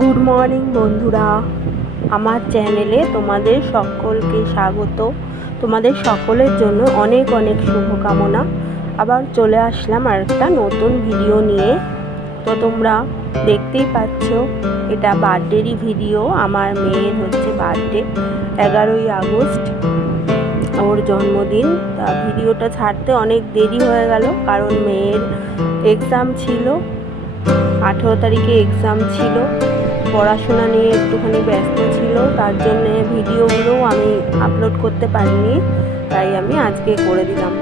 Good morning বন্ধুরা, আমার চ্যানেলে তোমাদের সকলকে স্বাগত। তোমাদের সকলের জন্য অনেক অনেক শুভকামনা। আবার চলে আসলাম আর একটা নতুন ভিডিও নিয়ে। তো তোমরা দেখতেই পাচ্ছ, এটা বার্থডেরই ভিডিও। আমার মেয়ের হচ্ছে বার্থডে, 11ই আগস্ট ওর জন্মদিন। তা ভিডিওটা ছাড়তে অনেক দেরি হয়ে গেল, কারণ মেয়ের এক্সাম ছিল, 18 তারিখে এক্সাম ছিল। পড়াশোনা নিয়ে একটুখানি ব্যস্ত ছিল, তার জন্যে ভিডিওগুলো আমি আপলোড করতে পারিনি, তাই আমি আজকে করে দিলাম।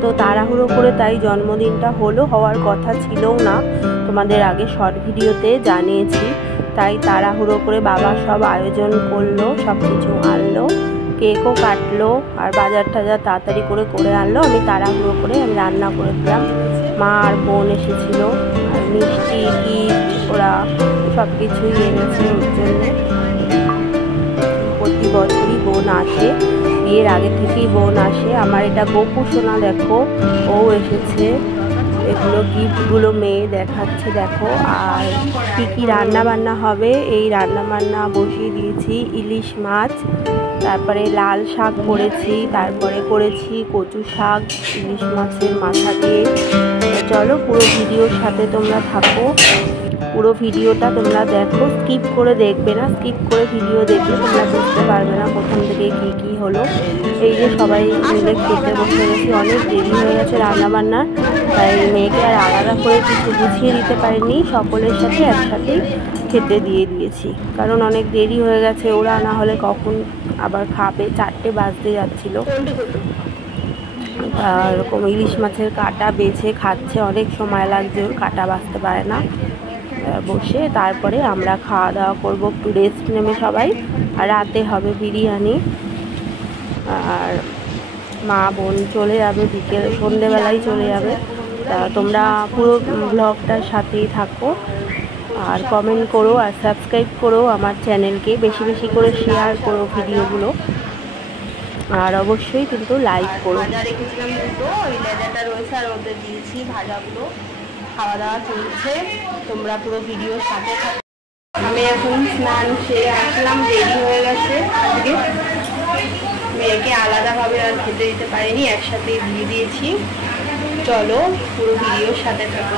তো তাড়াহুড়ো করে তাই জন্মদিনটা হওয়ার কথা ছিলও না, তোমাদের আগে শর্ট ভিডিওতে জানিয়েছি। তাই তাড়াহুড়ো করে বাবা সব আয়োজন করলো, সব কিছু আনলো, কেকও কাটলো, আর বাজার টাজার তাড়াতাড়ি করে আনলো। আমি তাড়াহুড়ো করে আমি রান্না করে দিলাম। মা আর বোন এসেছিল, আর মিষ্টি গিফট ওরা সব কিছুই এনেছে ওর জন্যে। প্রতি বছরই বোন আসে, বিয়ের আগে থেকেই বোন আসে। আমার এটা গোপু সোনা, দেখো ও এসেছে। এগুলো গিফটগুলো মেয়ে দেখাচ্ছে, দেখো। আর কী রান্না বান্না হবে, এই রান্না বান্না বসিয়ে দিয়েছি। ইলিশ মাছ, তারপরে লাল শাক করেছি, তারপরে করেছি কচু শাক ইলিশ মাছের মাথা দিয়ে। চলো পুরো ভিডিওর সাথে তোমরা থাকো, পুরো ভিডিওটা তোমরা দেখো, স্কিপ করে দেখবে না। স্কিপ করে ভিডিও দেখলে তোমরা বুঝতে পারবে না প্রথম থেকে কী হলো। এই যে সবাই মিলে খেতে বসে গেছি, অনেক দেরি হয়ে গেছে রান্নাবান্নার, তাই মেয়েকে আর আলাদা করে কিছু বুঝিয়ে দিতে পারিনি, সকলের সাথে একসাথেই খেতে দিয়ে দিয়েছি, কারণ অনেক দেরি হয়ে গেছে। ওরা না হলে কখন আবার খাবে, 4টে বাজতে যাচ্ছিলো। এরকম ইলিশ মাছের কাটা বেছে খাচ্ছে, অনেক সময় লাগছে, ওর কাটা বাছতে পারে না বসে। তারপরে আমরা খাওয়া দাওয়া করবো, একটু রেস্ট নেবে সবাই। আর রাতে হবে বিরিয়ানি। আর মা বোন চলে যাবে বিকেল, সন্ধেবেলায় চলে যাবে। তা তোমরা পুরো ব্লগটার সাথেই থাকো, আর কমেন্ট করো, আর সাবস্ক্রাইব করো আমার চ্যানেলকে, বেশি বেশি করে শেয়ার করো ভিডিওগুলো, আর অবশ্যই কিন্তু লাইক করো। ভাজা রেখেছিলাম দুটো, ওই লেদাটা রয়েছে, আর ওদের দিয়েছি ভাজাগুলো। খাওয়া দাওয়া চলছে, তোমরা পুরো ভিডিওর সাথে থাকো। আমি এখন স্নান সেরে আসলাম, দেরি হয়ে গেছে আজকে। মেয়েকে আলাদাভাবে আর খেতে দিতে পারিনি, একসাথেই দিয়ে দিয়েছি। চলো পুরো ভিডিওর সাথে থাকো।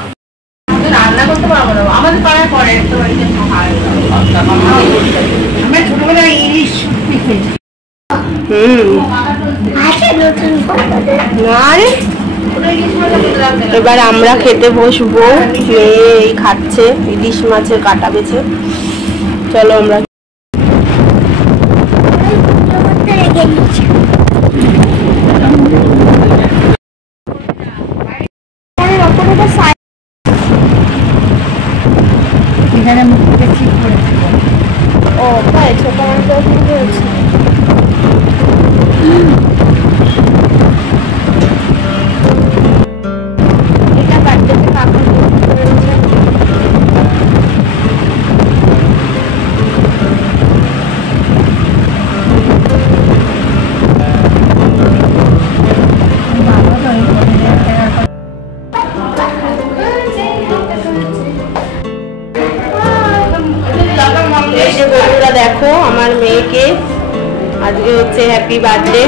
রান্না করতে পারবো না, আমাদের পাড়ায় করে একটা বাড়িতে আমরা ছোটবেলায় ইলিশ খেয়েছি। এবার আমরা খেতে বসবো। মেয়ে এই খাচ্ছে ইলিশ মাছের কাটা বেছে। চলো আমরা এখানে মুখে ঠিক করেছি। ও তাই ছোট মানুষ হয়েছে। এটা বাড়িতে কাকু করেছে। দেখো আমার মেয়েকে আজকে হচ্ছে হ্যাপি বার্থডে।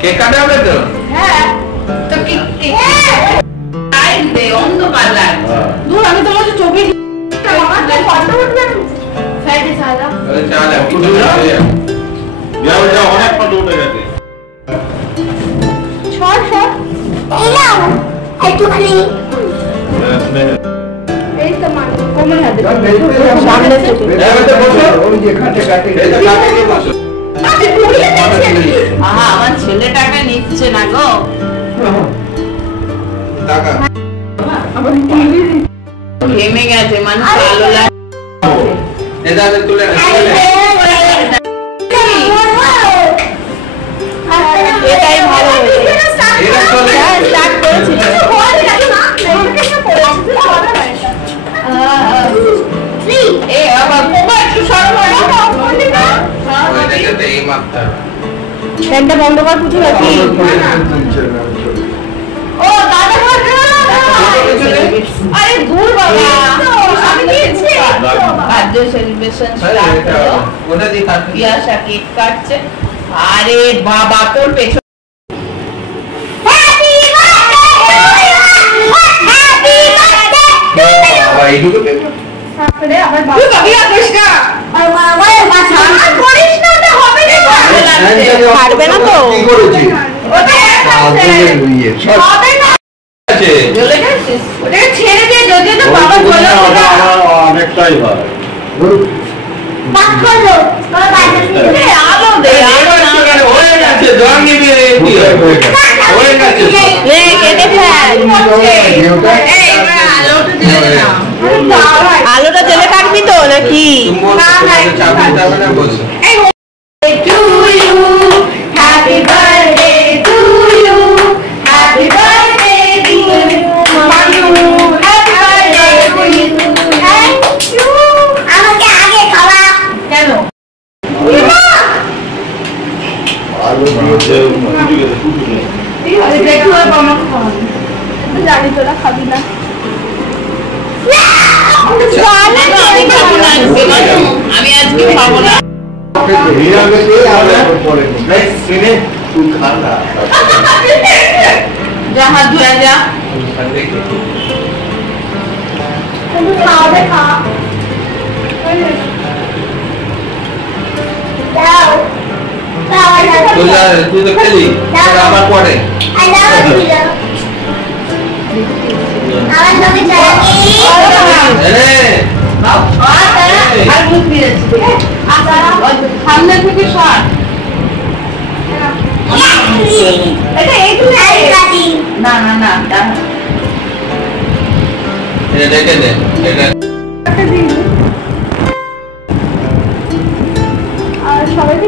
কেক কাটাবে তো? হ্যাঁ, তো কি আই দে অন্ধকার লাগছে। দূর আমি তোমার ছবি আমাদের ফটো উঠবে সাইডে সাদা। আরে চালা ফটো উঠে যাও যাও, অনেক ফটো উঠে গেছে। শর্ট এই নাও একটুখানি এই তো মান কোমল হাতে সামনে থেকে এবারে বসো, ওই যে কাটে এই তো কাটে কি বসো। আহা আমার ছেলেটাকে নিচ্ছে না গো টাকা। আমার টিভি ঘেমে গেছে, মানুষ ভালো লাগে। এটা তুলে এটাই ভালো হয়েছে, এটা চলে স্টার্ট করেছিল। এই আবার মোবাইল একটু সরো না, এটাতে এই মাত্রা ফ্যানটা বন্ধ কর পুজো নাকি। ও দাদা বার্থডে সেলিব্রেশন স্টার্ট হলো। ওটা দিয়ে কাটছে, ইয়াশা কেক কাটছে। আরে বাবা তোর পেছনে পারবে না তো ছেড়ে দিয়ে যদি তো বাবা বলে অনেকটাই ভালো আলো দে হয়ে গেছে জল নিবি হয়ে গেছে কেটে ফেল আলোটা জেলে কাটবি তো নাকি Happy birthday to you. Happy birthday to you. Happy birthday to you. Thank you. আমাকে আগে খাওয়া কেন? আলো দিয়েছে ঠিক আছে দেখো আমাকে খাওয়া। জানি তোরা খাবি না। আমি আজকে খাবো না। যা হাত ধুয়ে যা তুই তো খেলি আবার পরে সামনে থেকে সর না না না দেখে দে আর সবাইকে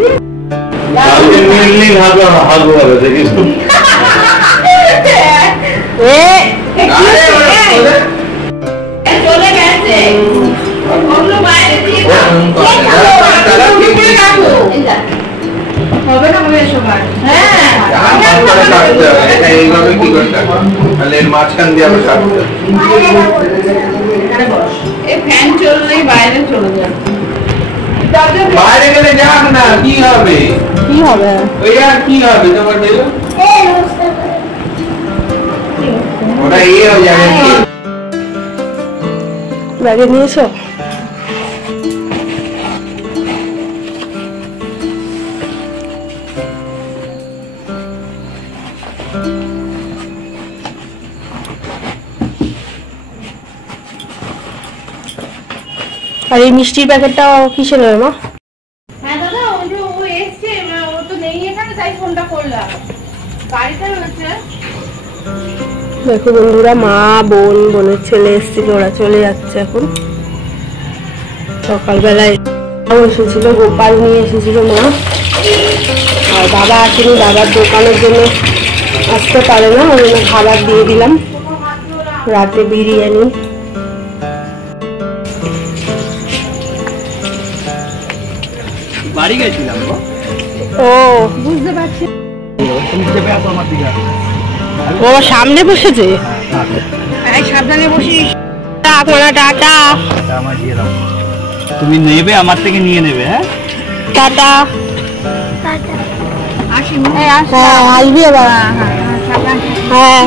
হাগু হবে দেখিস চলে গেছে ওগুলো বাইরে দিয়ে হবে না হবে সবার হ্যাঁ এইভাবে কি করতে তাহলে এর মাঝখান দিয়ে আবার কাটতে এই ফ্যান চললেই বাইরে চলে যাবে বাইরে গেলে যাক না কি হবে কি হবে ওই আর কি হবে তোমার দেখো ওটা ইয়ে হয়ে যাবে ব্যাগে নিয়েছো আর এই মিষ্টির প্যাকেটটা কিসের হবে মা? হ্যাঁ দাদা ওই যে ও এসছে ও তো নেই এখানে তাই ফোনটা করলাম গাড়িতে রয়েছে দেখো বন্ধুরা মা বোনের ছেলে এসেছিল ওরা চলে যাচ্ছে এখন সকালবেলায় এসেছিল গোপাল নিয়ে এসেছিল মা আর বাবা আসেনি বাবার দোকানের জন্য আসতে পারে না ওই জন্য খাবার দিয়ে দিলাম রাতে বিরিয়ানি বাড়ি গেছিলাম ও বুঝতে পারছি ও সামনে বসেছে এই সাবধানে বসিস টাটা আমার দিয়ে দাও তুমি নেবে আমার থেকে নিয়ে নেবে হ্যাঁ টাটা আসি হ্যাঁ আসবি আবার হ্যাঁ